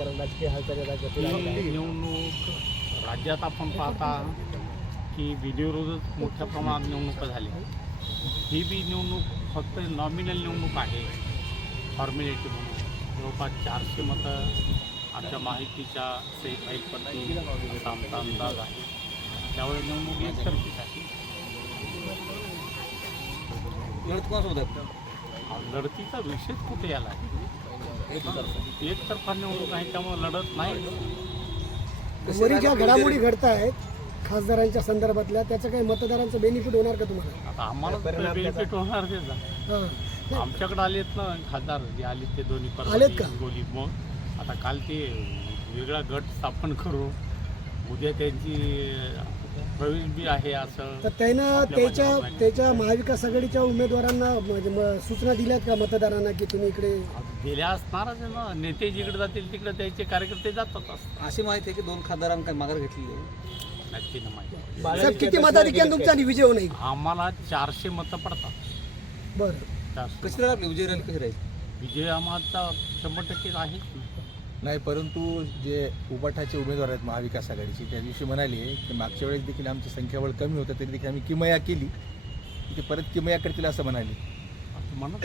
कारण राजकीय हालचाली राज्यातील ही निवडणूक राज्यात आपण पाहता की बिनविरोधच मोठ्या प्रमाणात निवडणुका झाल्या. ही बी निवडणूक फक्त नॉमिनल निवडणूक आहे, फॉर्मॅलिटी म्हणून. जवळपास 400 मतं आमच्या माहितीच्या सेफाईलपट्टी असा आमचा अंदाज आहे. त्यावेळी निवडणूक एकतर्फीच आहे. लढतीचा विषयच कुठे आला आहे? एकतर्फा निवडणूक आहे, त्यामुळे लढत नाही. वरी ज्या घडामोडी घडत आहेत खासदारांच्या संदर्भातल्या, त्याचं काही मतदारांचं बेनिफिट होणार का तुम्हाला? आता आम्हाला बेनिफिट होणार त्याचा. हां, आमच्याकडे आलेत ना खासदार, जे आले ते दोन्ही आलेत का? गोली. मग आता काल ते वेगळा गट स्थापन करू, उद्या त्यांची प्रवेश बी आहे असं. तर त्यानं त्याच्या महाविकास आघाडीच्या उमेदवारांना म्हणजे सूचना दिल्यात का मतदारांना की तुम्ही इकडे? दिल्या असणारच आहे ना. नेते जिकडे जातील तिकडे त्याचे कार्यकर्ते जातात. अशी माहिती आहे की 2 खासदारांनी काही माघार घेतलेली आहे. नक्की ना माहिती. साहेब, किती मताधिक्याने तुमचा विजय होईल? आम्हाला 400 मतं पडतात. बरं, 400. कशी राहिली विजय रॅली कशी राहील? विजय आम्हाला 100% आहेच. नाही, परंतु जे उबाठाचे उमेदवार आहेत महाविकास आघाडीचे, त्या दिवशी म्हणाले की मागच्या वेळेस देखील आमची संख्याबळ कमी होतं, तरी देखील आम्ही किमया केली, ते परत किमया करतील असं म्हणाले. म्हणत मला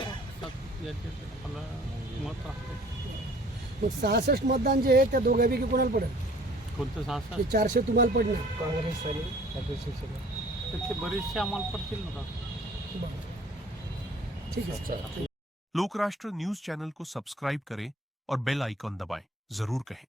मत आहे. मग 66 मतदान जे आहे त्या दोघांपैकी कोणाला पडेल? कोणतं साहस? ते 400 तुम्हाला पडणार? काँग्रेस आणि ठाकरे शिवसेना. त्याचे बरेचसे आम्हाला पडतील ना. बरं, ठीक आहे. लोकराष्ट्र न्यूज चैनल को सब्सक्राइब करें और बेल आइकॉन दबाएं। जरूर कहें।